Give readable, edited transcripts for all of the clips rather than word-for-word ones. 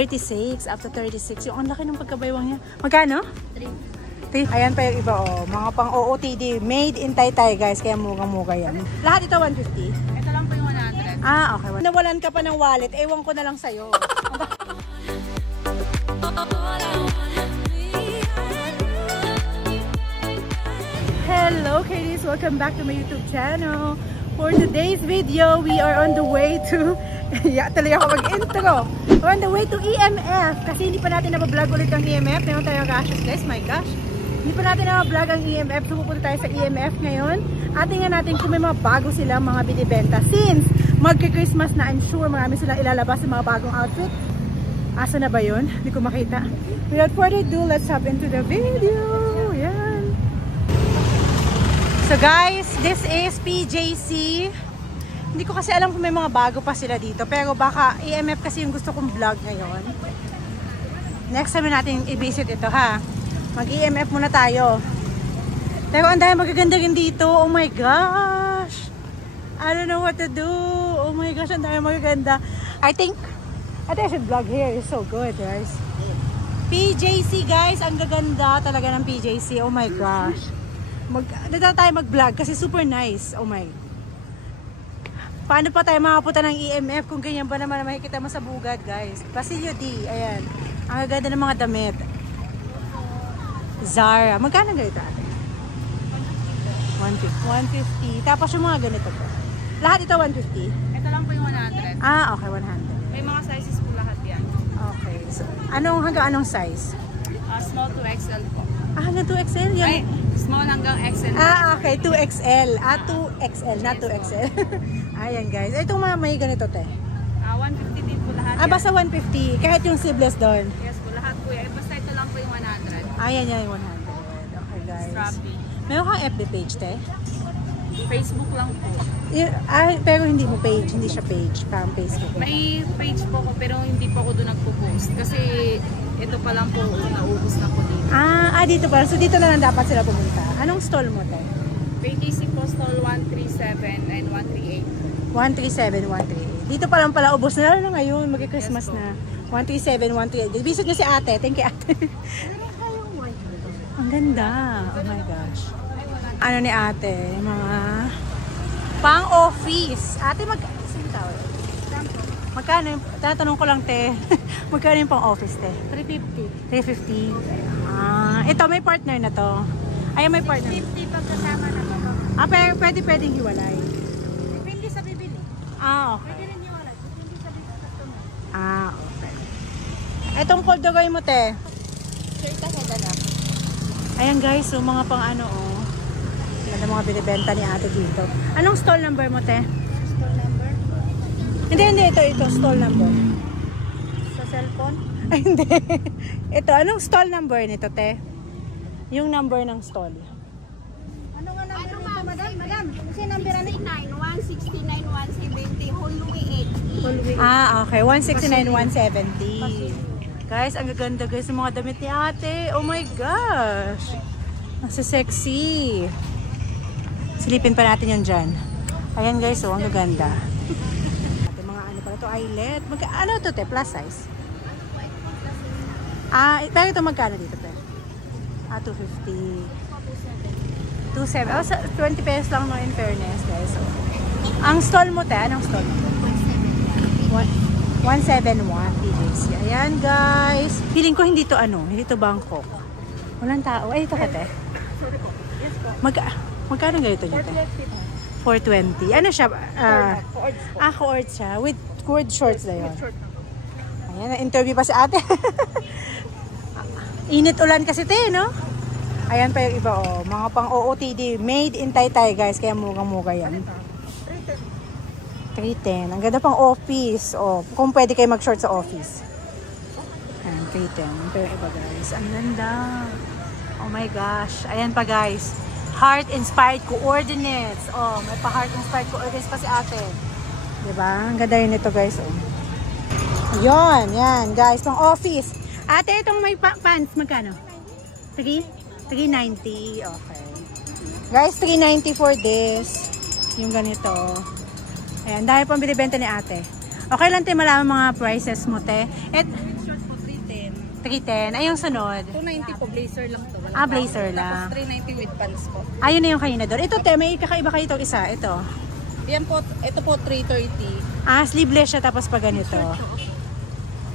36, up to 36. Yung ang laki ng pagkabaywang niya. Magkano? 3. Ayan pa yung iba, oh. Mga pang OOTD. Made in Taytay, guys. Kaya mugang-muga yan. Lahat ito 150? Ito lang po yung 100. Ah, okay. Nawalan ka pa ng wallet. Ewan ko na lang sa'yo. Hello, Katie's. Welcome back to my YouTube channel. For today's video, we are on the way to... tuloy ako mag-intro. We're on the way to EMF. Kasi hindi pa natin nabablog ulit ang EMF. Ngayon tayo gashes, guys. My gosh. Hindi pa natin nabablog ang EMF. So, pupunta tayo sa EMF ngayon. At tingnan natin kung may mga bago silang mga binibenta. Since magka-Christmas na, I'm sure marami silang ilalabas ng mga bagong outfit. Asa na ba yun? Hindi ko makita. Without further ado, let's hop into the video. Yan. So guys, this is PJC. Hindi ko kasi alam kung may mga bago pa sila dito. Pero baka EMF kasi yung gusto kong vlog ngayon. Next time natin i-visit ito, ha. Mag-EMF muna tayo. Pero ang dahil magaganda rin dito. Oh my gosh. I don't know what to do. Oh my gosh, ang dahil magaganda. I think I should vlog here. It's so good, guys. PJC, guys. Ang gaganda talaga ng PJC. Oh my gosh. Dito tayo mag-vlog kasi super nice. Oh my. Paano pa tayo makapunta ng EMF kung ganyan ba naman makikita mo sa bugad, guys? Basilio D. Ayan. Ang gaganda ng mga damit. Zara. Magkano ganito ate? 150. Tapos yung mga ganito po. Lahat ito 150? Ito lang po yung 100. Ah, okay. 100. May mga sizes po lahat yan. Okay. So, hanggang anong size? Small to XL po. Ah, hanggang 2XL? Yan. Ay, small hanggang XL. Ah, okay. 2XL. Ah, 2XL. Not 2XL. Ayan, guys. Itong mga may ganito, te. 150 din po lahat. Ah, basta 150. Kahit yung sleeveless doon. Yes po, lahat po yan. Basta ito lang po yung 100. Ayan yan yung 100. Okay, guys. Strappy. Meron kang FB page, te? Facebook lang po. Pero hindi mo page. Hindi siya page. Parang Facebook. May page po ko pero hindi po ako doon nagpo-post. Kasi ito pa lang po, naubos na po dito. Dito pa. So, dito na lang dapat sila pumunta. Anong stall mo, te? PTC po stall 137 and 138. 137, 138. Dito pa lang pala ubos na lang ngayon. Mag-Christmas Yes, na. 137, 138. Visit nyo si ate. Thank you, ate. Ang ganda. Oh my gosh. Ano ni ate? Mga pang-office. Ate, magkano yung, tatanong ko lang, te. Magkano yung pang-office, te? 350. 350. Ito, may partner na to. Ay, may partner. 50 pagkasama na po. Pero pwedeng hiwalay. Depende sa bibili. Okay. Pwede rin hiwalay. Depende sa bibili. Okay. Itong corduroy mo, te. Sure ka sa dala. Ayan, guys. So, mga pang ano, oh. Yan ang mga binibenta ni ate dito. Anong stall number mo, te? Store number? Hindi. Ito. Stall number. Sa cellphone? Ay, hindi. Ito. Anong stall number nito, te? Yung number ng stall. Ano nga number nito, madam? Kasi number ano? 169, 170, Hallway 80. Okay. 169, 170. Guys, ang gaganda, guys, ng mga damit ni ate. Oh my gosh. Nasa sexy. Silipin pa natin yan dyan. Ayan, guys, oh, ang gaganda. Ate, mga ano pala ito, eyelet. Ano ito, te? Plus size? Pero ito magkano dito, te? 250. 270. Oh, 20 pesos lang, no, in fairness, guys. So, ang stall mo, te? Anong stall mo? 171 PJC. Ayan, guys. Feeling ko hindi to hindi to Bangkok. Walang tao. Ay, ito ka, te. Yes po. Magkano ganito nyo, te? 420. Ano siya? Cord siya. With cord shorts na yun. Ayan, na-interview pa si ate. Init ulan kasi, te, no? Ayan pa yung iba, oh. Mga pang OOTD. Made in Taytay, guys. Kaya mugang-muga yan. 310. Ang ganda pang office. Oh, kung pwede kayo mag-short sa office. Ayan, 310. Pero iba, guys. Ang ganda. Oh my gosh. Ayan pa, guys. Heart-inspired coordinates. Oh, may pa-heart-inspired coordinates pa si ate. Diba? Ang ganda yun ito, guys. Oh. Yun. Yan, guys. Pang office. Ate, itong may pants. Magkano? 390. Okay. Guys, 390 for this. Yung ganito. Ayan, dahil pang binibenta ni ate. Okay lang tayo malaman mga prices mo, te. 310. Ay, yung sunod. 290 po, blazer lang to. Ah, blazer lang. Tapos 390 with pants po. Ayun na yung kanina doon. Ito, te, may kakaiba kayo itong isa. Ito. Yan po, ito po 330. Ah, sleeveless siya tapos pa ganito.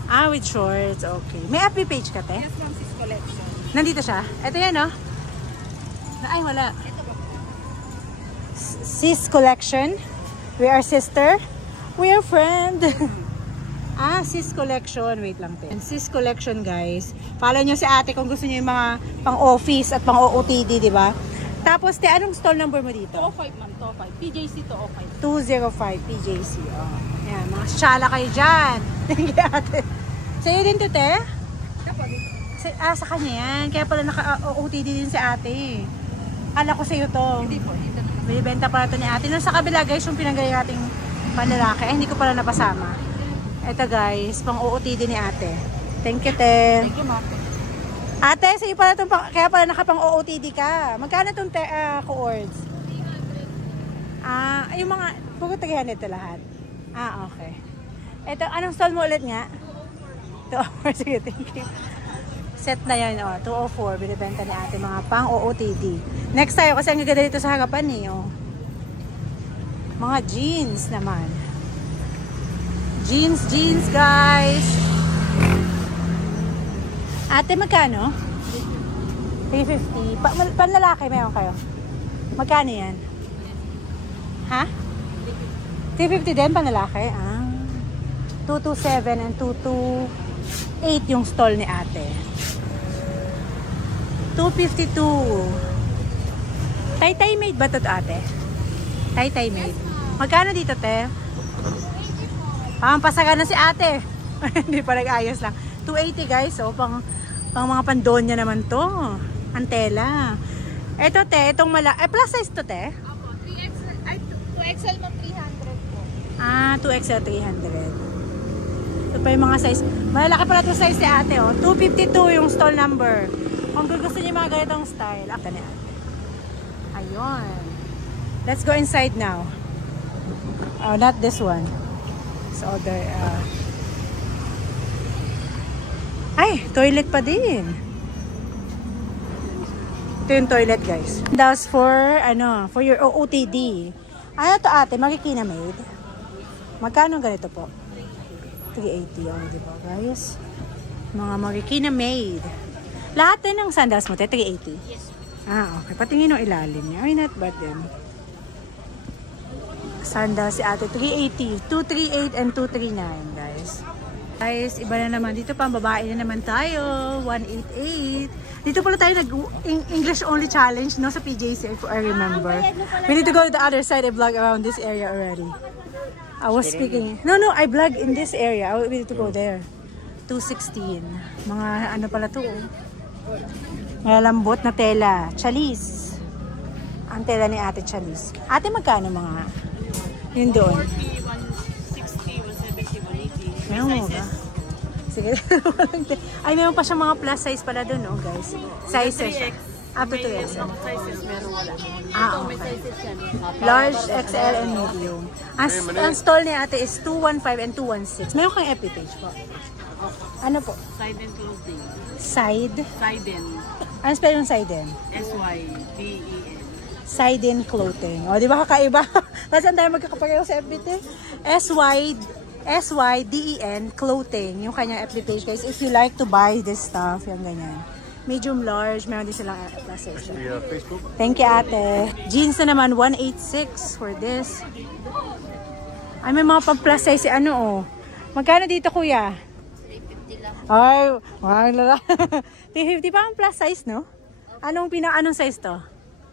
Ah, with shorts. Okay. May FB page ka, te? Yes, ma'am, sis collection. Nandito siya. Ito yan, no? Ay, wala. Ito po. Sis Collection. We are sister. We are friend. Ah, Sis Collection. Wait lang, te. Sis Collection, guys. Follow nyo si ate kung gusto nyo yung mga pang-office at pang-OOTD, di ba? Tapos, te, anong stall number mo dito? 205, ma'am. 205. PJC 205. 205 PJC. Oh. Yan, mga syala kayo dyan. Thank you, ate. Sa'yo din to, te? Sa kanya yan. Kaya pala naka-OOTD din si ate. Kala ko sa'yo to. Hindi po, dito naman. Binibenta pala to ni ate. Nung sa kabila, guys, yung pinagay ating panlalaki. Hindi ko pala napasama. Ito, guys, pang-OOTD ni ate. Thank you, te. Thank you, ma'am. Ate, sa'yo pala itong, kaya pala nakapang-OOTD ka. Magkano itong co-ords? 300. Yung mga, puro 300 ito lahat. Okay. Ito, anong stall mo ulit nga? 204. Sige, thank you. Set na yan, 204. Binibenta ni ate, mga pang-OOTD. Next tayo, kasi ang gaganda dito sa harapan eh, Mga jeans naman. Jeans, guys. Ate, magkano? 350. Panlalaki, meron kayo? Magkano yan? Ha? 350 din, panlalaki? 227 and 228 yung stall ni ate. 252. Tay-tay made ba ito, ate? Tay-tay made. Magkano dito, te? Pampasaga na si ate. Hindi pa nag-ayos lang. 280, guys. So, pang mga pandonya naman to. Antela. Ito, te. Itong plus size to, te? Opo, 3XL. Ay, 2XL mo 300 po. 2XL 300. Ito pa yung mga size. Malalaki pala itong size si ate, 252 yung stall number. Kung gusto niyo mga ganitong style, after ni ate. Ayun. Let's go inside now. Not this one. So, ay, toilet pa din. Ito yung toilet, guys. That's for your OOTD. Ano to, ate? Marikina made. Magkano ganito po? 380, di ba, guys? Mga Marikina made. Lahat din ng sandals mo, 380? Yes. Okay. Patingin ng ilalim niya. Ay, not bad din. Sandals si ate, 380. 238 and 239, guys. Guys, iba na naman. Dito pa, babae na naman tayo. 188. Dito pala tayo nag-English only challenge, no? Sa PJC, if I remember. We need to go to the other side. I vlog around this area already. I was speaking. No, I vlog in this area. We need to go there. 216. Mga ano pala to, Malalambot na tela. Chalis. Ang tela ni ate Chalis. Ate, magkano mga yun doon? 160, 170, 180. Meron mo ba? Sige. Ay, meron pa siyang mga plus size pala doon, guys. Sizes. Up to 2X. Sizes meron wala. Okay. Sizes yan. Large, XL, and medium. Ang stall ni ate is 215 and 216. Meron kang FB page po? Ano po? Siden clothing. Side? Siden. Ano spell yung Siden? S-Y-D-E-N. Siden Clothing. O, di ba kakaiba? Kasi ang tayo magkakapareho sa FB. S-Y-D-E-N Clothing. Yung kanyang FB page, guys. If you like to buy this stuff, yung ganyan. Medium, large. Meron din silang plus size. Thank you, ate. Jeans na naman, 186 for this. Ay, may mga pang-plus size si Magkano dito, kuya? 350 lang. Ay, wag lala. 350 pa ang plus size, no? Anong size to?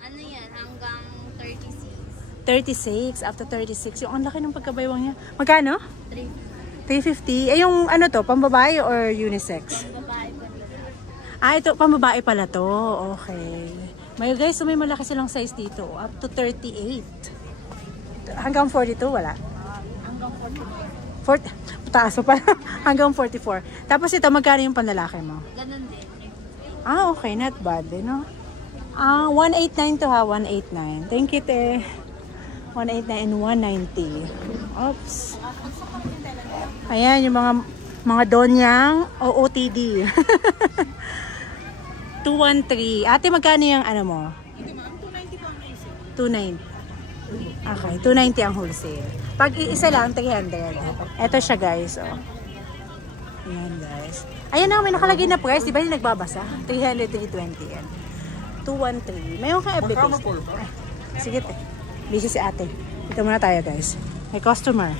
Ano yan? Hanggang 36. 36. After 36. Yung ang laki ng pagkabaywang niya. Magkano? 350. 350. Yung ano to? Pambabae or unisex? Babae pa nila. Ito, pambabae pala to. Okay. May guys, so may malaki silang size dito. Up to 38. Hanggang 42, wala? Hanggang 40. Taas pa. Hanggang 44. Tapos ito, magkano yung panlalaki mo? Ganun din. Okay. Not bad din, no? 189 to 189. Thank you, te. 189 and 190. Oops. Ayan, yung mga Mga donyang OOTD. 213. Ate, magkano yung ano mo? 290 po ang wholesale. 290. Okay, 290 ang wholesale. Pag isa lang, 300. Ito siya guys, oh. Ayan guys. Ayan na, may nakalagay na price. Di ba yung nagbabasa? 300, 320 yan. 213. Mayroon kang FB page. Sige, te. Busy si ate. Dito muna tayo guys. May customer.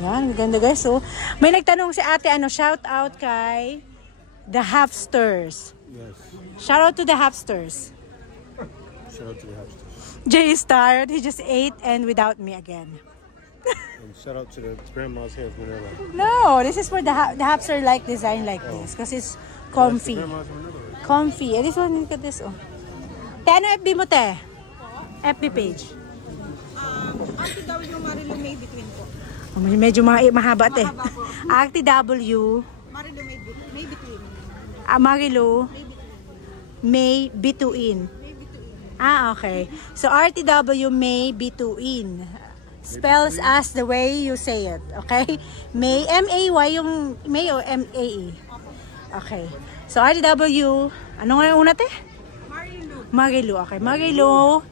Ayan, ganda guys. So, may nagtanong si ate, ano, shout out kay The Hapsters. Yes. Shout out to The Hapsters. Shout out to the Hapsters. Jay is tired. He just ate and without me again. And shout out to the grandma's hair of Manila. No, this is for the Hapster like design like this because it's comfy. Grandma's Manila. Comfy. And this one, look at this. Oh. Te, ano FB mo, te? FB page. Ate daw yung Marilu May Between po. Oh, medyo mahaba, te. Acti W. Marilu May Between. Marilu. May Bituin. Ah, okay. So, RTW May Bituin. Spells as the way you say it. Okay? May, M-A-Y yung May o M-A-E? Okay. So, RTW, ano nga yung una, te? Marilu. Marilu. Okay. Marilu,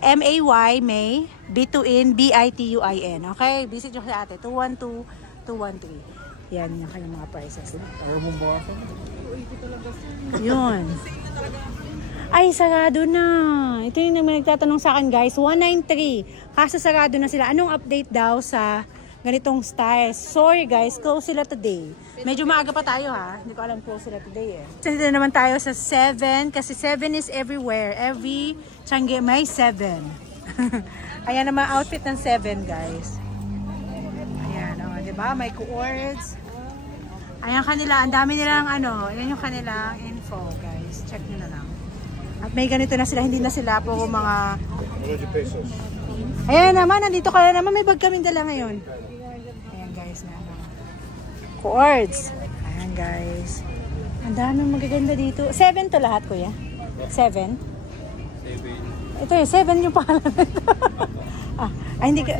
M-A-Y, May, Bituin, B-I-T-U-I-N. Okay? Visit nyo sa ate. 212-213. Yan yung kanyang mga prices. Ayaw mong bawasan? Yun. Ay, sarado na. Ito yung nagtatanong sa akin, guys. 193. Kaso sarado na sila. Anong update daw sa ganitong styles? Sorry, guys. Close sila today. Medyo maaga pa tayo, ha? Hindi ko alam close sila today, eh. Dito naman tayo sa 7. Kasi 7 is everywhere. Every Changi may 7. Ayan naman outfit ng 7, guys. Ayan, o. Diba? May cords. Ayan kanila. Ang dami nilang ano. Ayan yung kanilang info, guys. Check nyo na lang. At may ganito na sila, hindi na sila po mga... 100 pesos. Ayan naman, nandito ka na naman. May bag kami dala ngayon. Ayan guys, na cords. Ayan guys. Ang daming magaganda dito. 7 to lahat, kuya? 7? 7. Ito yung 7 yung pangalan nito. Ay, hindi ka...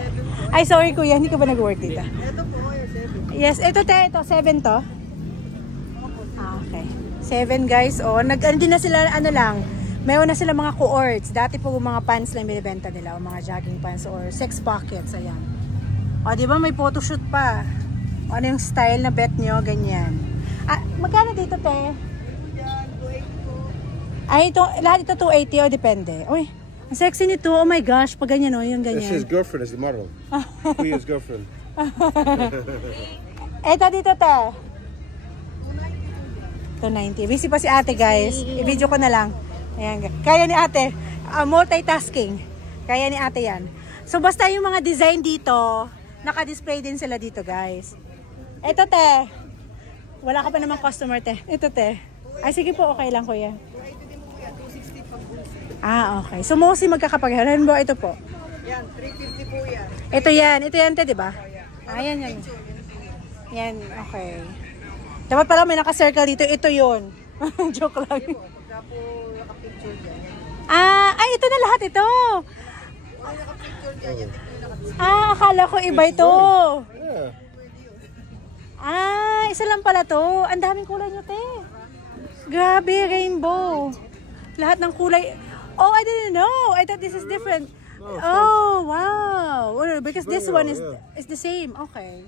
Ay, sorry kuya, hindi ka ba nag-work dito? Ito po, yung 7. Yes, ito te, ito. 7 to? Okay. 7 guys. O, hindi na sila, ano lang, mayroon na sila mga cords. Dati po mga pants lang binibenta nila o mga jogging pants or 6 pockets. Ayan. O, di ba may photoshoot pa? O, ano yung style na bet nyo? Ganyan. Ah, magkano dito, te? Yan, 280 po. Ay, ito, lahat ito 280 o depende. Uy, ang sexy nito. Oh my gosh, pag ganyan o, yung That's his ganyan. girlfriend is the model. Kuya's girlfriend. Ito dito, te. 290. Busy pa si ate, guys. I-video ko na lang. Ayan. Kaya ni ate. Multitasking. Kaya ni ate yan. So, basta yung mga design dito, naka-display din sila dito, guys. Ito, te. Wala ka pa naman customer, te. Ito, te. Ay, sige po. Okay lang, kuya. 280 din po yan. 260 pag wholesale. Ah, okay. So, mostly magkakapagihan. Ito po. Yan, 350 po yan. Ito yan. Ito yan, te, di ba? Ayan, yan. Yan, okay. Dapat pala may naka-circle dito. Ito yun. Joke lang. Kaya po naka-picture dyan. Ay, ito na lahat ito. Wala naka-picture dyan. Yan, ito yung naka-picture. Akala ko iba ito. Yeah. Isa lang pala to. Ang daming kulay nyo, te. Grabe, rainbow. Lahat ng kulay. Oh, I didn't know. I thought this is different. Oh, wow. Because this one is the same. Okay.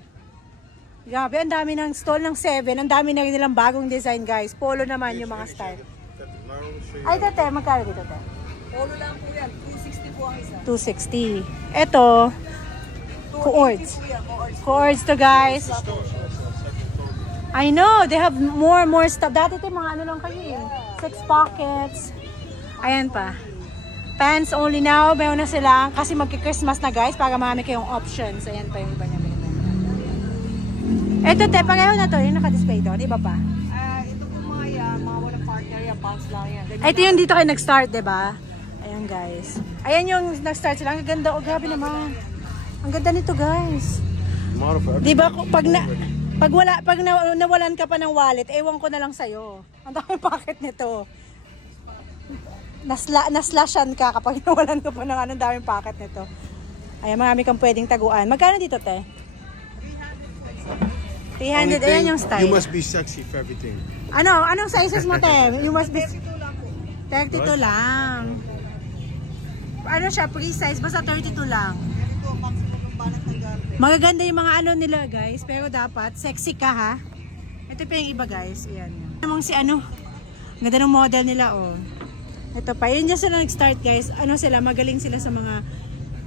Grabe, ang dami ng stall ng 7. Ang dami na rin nilang bagong design, guys. Polo naman yung mga style. Ay, tate, magkano dito, te? Polo lang po yan. 260 po ang isa. 260. Ito, cords. Cords to, guys. I know, they have more stuff. Dati ito, mga ano lang kayo eh. 6 pockets. Ayan pa. Pants only now. Mayroon na sila. Kasi magki-Christmas na, guys, para marami kayong options. Ayan pa yung iba niya. Ito, te, pareho na to. Yung naka-display doon. Iba pa. Ito po mga yan. Mga walang partner yan. Pants lang yan. Ito yung dito kayo nag-start, diba? Ayan, guys. Ayan yung nag-start sila. Ang ganda. Oh, grabe naman. Ang ganda nito, guys. Model for Diba, pag nawalan ka pa ng wallet, ewan ko na lang sa'yo. Ang dami packet nito. Naslashan ka kapag nawalan ka pa ng anong daming packet nito. Ayan, marami kang pwedeng taguan. Magkano dito, te? 300, ayan yung style. You must be sexy for everything. Anong sizes mo, te? You must be... 32 lang. Ano siya, pre-size, basta 32 lang. Magaganda yung mga ano nila, guys. Pero dapat, sexy ka, ha? Ito pa yung iba, guys. Ayan. Namang si ano, ganda ng model nila, oh. Ito pa. Yun dyan sila nag-start, guys. Ano sila, magaling sila sa mga,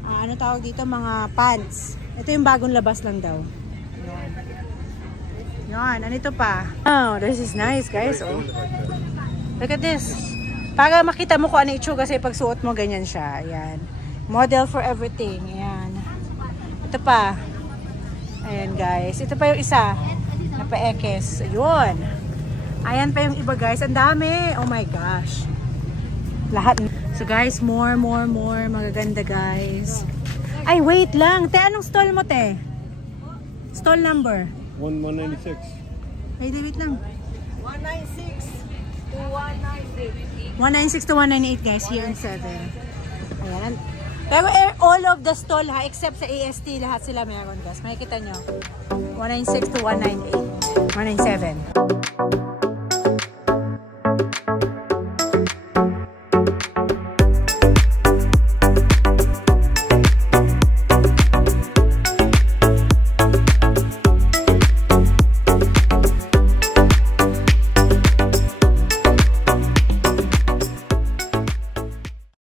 ano tawag dito, mga pants. Ito yung bagong labas lang daw. Yan, ano ito pa? Oh, this is nice, guys, oh. Look at this. Para makita mo kung ano itsura kasi pag suot mo, ganyan siya. Ayan. Model for everything. Ayan. Ito pa. Ayan, guys. Ito pa yung isa. Napa-ekes. Ayun. Ayan pa yung iba, guys. Ang dami. Oh my gosh. Lahat. So, guys, more. Magaganda, guys. Ay, wait lang. Te, anong stall mo, te? Stall number? 196. Wait lang. 196 to 198. 196 to 198, guys, here in 7. Ayan. Pero all of the stall, ha, except sa AST, lahat sila meron, guys. Makikita nyo. 196 to 198. 197.